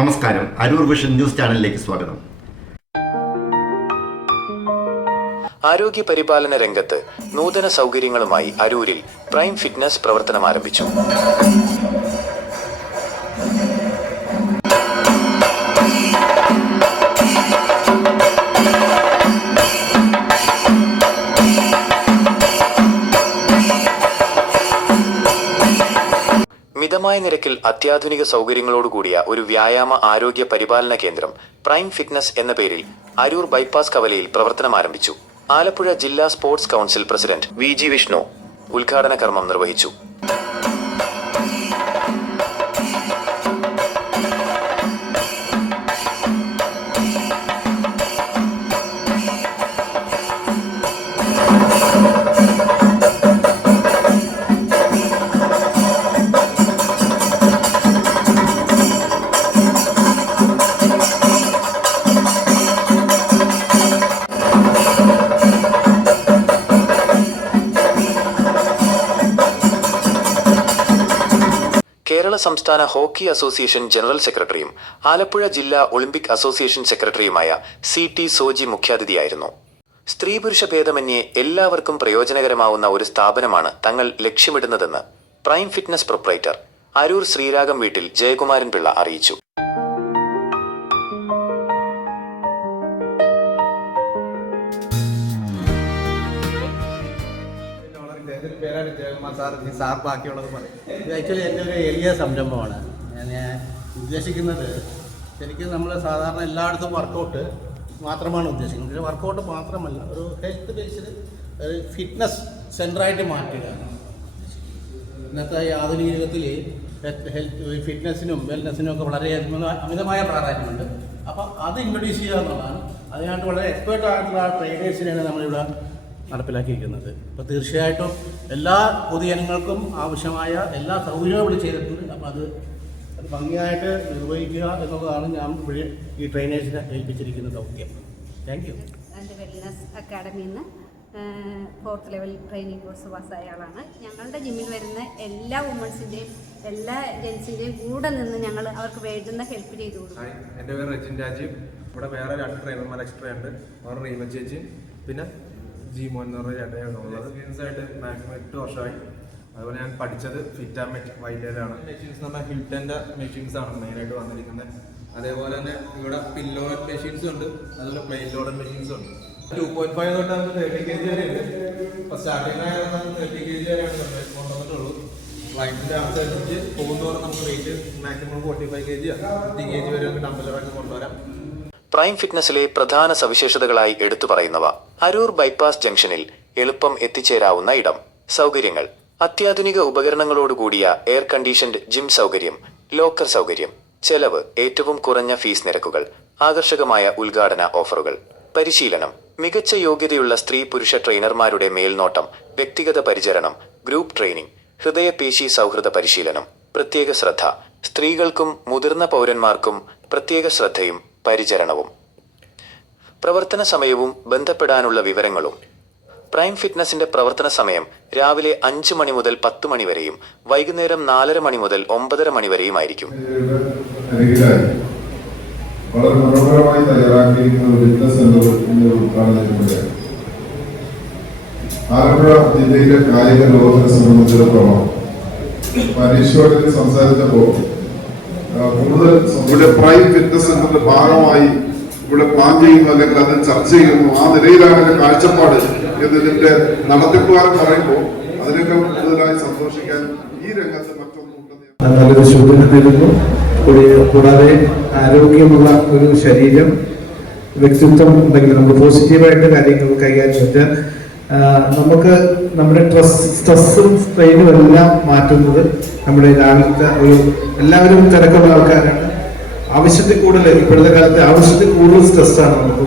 നമസ്കാരം, Aroor vision news ചാനലിലേക്ക് സ്വാഗതം. ആരോഗ്യ പരിപാലന രംഗത്ത് നൂതന സൗകര്യങ്ങളുമായി അരൂരിൽ പ്രൈം ഫിറ്റ്നസ് പ്രവർത്തനം ആരംഭിച്ചു. മിതമായ നിരക്കിൽ അത്യാധുനിക സൗകര്യങ്ങളോടുകൂടിയ ഒരു വ്യായാമ ആരോഗ്യ പരിപാലന കേന്ദ്രം പ്രൈം ഫിറ്റ്നസ് എന്ന പേരിൽ അരൂർ ബൈപ്പാസ് കവലയിൽ പ്രവർത്തനം ആരംഭിച്ചു. ആലപ്പുഴ ജില്ലാ സ്പോർട്സ് കൗൺസിൽ പ്രസിഡന്റ് വി.ജി. വിഷ്ണു ഉദ്ഘാടന കർമ്മം നിർവഹിച്ചു. കേരള സംസ്ഥാന ഹോക്കി അസോസിയേഷൻ ജനറൽ സെക്രട്ടറിയും ആലപ്പുഴ ജില്ലാ ഒളിമ്പിക് അസോസിയേഷൻ സെക്രട്ടറിയുമായ സി.ടി. സോജി മുഖ്യാതിഥിയായിരുന്നു. സ്ത്രീ പുരുഷ ഭേദമന്യേ എല്ലാവർക്കും പ്രയോജനകരമാവുന്ന ഒരു സ്ഥാപനമാണ് തങ്ങൾ ലക്ഷ്യമിടുന്നതെന്ന് prime fitness proprietor Aroor Sriragam വീട്ടിൽ ജയകുമാരൻ പിള്ള അറിയിച്ചു. ഇത് ആക്ച്വലി എൻ്റെ ഒരു എളിയ സംരംഭമാണ്. ഞാൻ ഉദ്ദേശിക്കുന്നത് ശരിക്കും നമ്മൾ സാധാരണ എല്ലായിടത്തും വർക്കൗട്ട് മാത്രമാണ് ഉദ്ദേശിക്കുന്നത്. പക്ഷേ വർക്കൗട്ട് മാത്രമല്ല, ഒരു ഹെൽത്ത് ബേസ്ഡ് ഒരു ഫിറ്റ്നസ് സെൻ്ററായിട്ട് മാറ്റുക. ഇന്നത്തെ ഈ ആധുനിക യുഗത്തിൽ ഫിറ്റ്നസ്സിനും വെൽനെസ്സിനും ഒക്കെ വളരെ അമിതമായ പ്രാധാന്യമുണ്ട്. അപ്പോൾ അത് ഇൻട്രൊഡ്യൂസ് ചെയ്യുക എന്നുള്ളതാണ്. അതിനായിട്ട് വളരെ എക്സ്പേർട്ട് ആയിട്ടുള്ള ട്രെയിനേഴ്സിനെയാണ് നമ്മളിവിടെ നടപ്പിലാക്കിയിരിക്കുന്നത്. അപ്പോൾ തീർച്ചയായിട്ടും എല്ലാ പൊതുജനങ്ങൾക്കും ആവശ്യമായ എല്ലാ സൗകര്യവും ഇവിടെ ചെയ്തിട്ടുണ്ട്. അപ്പോൾ അത് ഭംഗിയായിട്ട് നിർവഹിക്കുക എന്നുള്ളതാണ് ഞാൻ ഇവിടെ ഈ ട്രെയിനേഴ്സിനെ ഏൽപ്പിച്ചിരിക്കുന്ന ദൗത്യം. Thank you. എൻ്റെ വെൽനസ് അക്കാഡമിയിൽ നിന്ന് 4th ലെവൽ ട്രെയിനിങ് കോഴ്സ് പാസ്സായ ആളാണ്. ഞങ്ങളുടെ ജിമ്മിൽ വരുന്ന എല്ലാ വുമൺസിൻ്റെയും എല്ലാ ജെൻസിൻ്റെയും കൂടെ നിന്ന് ഞങ്ങൾ അവർക്ക് വേണ്ടുന്ന ഹെൽപ്പ് ചെയ്തു കൊടുക്കും. എൻ്റെ പേര് റജിൻ രാജീവ്. ഇവിടെ വേറെ 2 ട്രെയിനർമാർ എക്സ്ട്രാ ഉണ്ട്. അവർ റീമ ചേച്ചി പിന്നെ ജി മോൻ എന്ന് പറഞ്ഞ ചേട്ടനാണുള്ളത്. എക്സ്പീരിയൻസായിട്ട് മാക്സിമം 8 വർഷമായി. അതുപോലെ ഞാൻ പഠിച്ചത് ഫിറ്റാമെറ്റ് വൈലയിലാണ്. മെഷീൻസ് നമ്മുടെ ഹിൽട്ടൻ്റെ മെഷീൻസാണ് മെയിനായിട്ട് വന്നിരിക്കുന്നത്. അതേപോലെ തന്നെ ഇവിടെ പില്ലോഡ് മെഷീൻസും ഉണ്ട്, അതുപോലെ പ്ലെയിൻ ലോഡഡ് മെഷീൻസും ഉണ്ട്. 2.5 തൊട്ട് നമുക്ക് 30 kg വരെ ഉണ്ട്. ഇപ്പോൾ സ്റ്റാർട്ടിംഗ് ആയ 30 kg വരെയാണ് കൊണ്ടുവന്നിട്ടുള്ളൂ. ഫ്ലൈറ്റിൻ്റെ അനുസരിച്ച് പോകുന്നതോടെ നമുക്ക് വെയിറ്റ് മാക്സിമം 45 kg 50 kg വരെ നമുക്ക് ഡംബലറൊക്കെ കൊണ്ടുവരാം. പ്രൈം ഫിറ്റ്നസിലെ പ്രധാന സവിശേഷതകളായി എടുത്തു പറയുന്നവ: അരൂർ ബൈപ്പാസ് ജംഗ്ഷനിൽ എളുപ്പം എത്തിച്ചേരാവുന്ന ഇടം, സൗകര്യങ്ങൾ, അത്യാധുനിക ഉപകരണങ്ങളോടുകൂടിയ എയർ കണ്ടീഷൻഡ് ജിം സൗകര്യം, ലോക്കർ സൗകര്യം, ചെലവ്, ഏറ്റവും കുറഞ്ഞ ഫീസ് നിരക്കുകൾ, ആകർഷകമായ ഉദ്ഘാടന ഓഫറുകൾ, പരിശീലനം, മികച്ച യോഗ്യതയുള്ള സ്ത്രീ പുരുഷ ട്രെയിനർമാരുടെ മേൽനോട്ടം, വ്യക്തിഗത പരിചരണം, ഗ്രൂപ്പ് ട്രെയിനിംഗ്, ഹൃദയപേശി സൗഹൃദ പരിശീലനം, പ്രത്യേക ശ്രദ്ധ, സ്ത്രീകൾക്കും മുതിർന്ന പൗരന്മാർക്കും പ്രത്യേക ശ്രദ്ധയും പരിചരണവും. പ്രവർത്തന സമയവും ബന്ധപ്പെടാനുള്ള വിവരങ്ങളും: പ്രൈം ഫിറ്റ്നസിന്റെ പ്രവർത്തന സമയം രാവിലെ 5 മണി മുതൽ 10 മണി വരെയും വൈകുന്നേരം 4:30 മണി മുതൽ 9:30 മണി വരെയും ആയിരിക്കും. വളരെ മനോഹരമായി തയ്യാറാക്കിയിരിക്കുന്ന ഒരു ഫിറ്റ്നസ് സെന്റർ ഇന്ന് ഉദ്ഘാടനം ചെയ്യപ്പെടുകയാണ്. ആലപ്പുഴ ജില്ലയിലെ കായിക ലോകത്തെ സംബന്ധിച്ചിടത്തോളം പരീക്ഷയോടെ സംസാരിച്ചപ്പോൾ കൂടുതൽ ഇവിടെ പ്രൈം ഫിറ്റ്നസ് സെന്ററിന്റെ ഭാഗമായി ഇവിടെ പ്ലാൻ ചെയ്യുന്നു, അല്ലെങ്കിൽ അത് ചർച്ച ചെയ്യുന്നു. ആ നിലയിലാണ് എന്റെ കാഴ്ചപ്പാട് എന്നതിന്റെ നടത്തിപ്പുകാരൻ പറയുമ്പോൾ അതിനൊക്കെ കൂടുതലായി സന്തോഷിക്കാൻ ഈ രംഗത്ത് മറ്റൊന്നുണ്ടെന്ന് നല്ലൊരു ശുചിത്വം നേരുന്നു. കൂടാതെ ആരോഗ്യമുള്ള ഒരു ശരീരം, വ്യക്തിത്വം ഉണ്ടെങ്കിൽ നമ്മൾ പോസിറ്റീവായിട്ട് കാര്യങ്ങൾ കൈകാര്യം ചെയ്ത് നമുക്ക് നമ്മുടെ സ്ട്രെസ്സും സ്ട്രെയിനും എല്ലാം മാറ്റുന്നത് നമ്മുടെ രാവിലത്തെ ഒരു എല്ലാവരും തിരക്കുള്ള ആൾക്കാരാണ്. ആവശ്യത്തിൽ കൂടുതൽ ഇപ്പോഴത്തെ കാലത്ത് ആവശ്യത്തിൽ കൂടുതൽ സ്ട്രെസ്സാണ് നമുക്ക്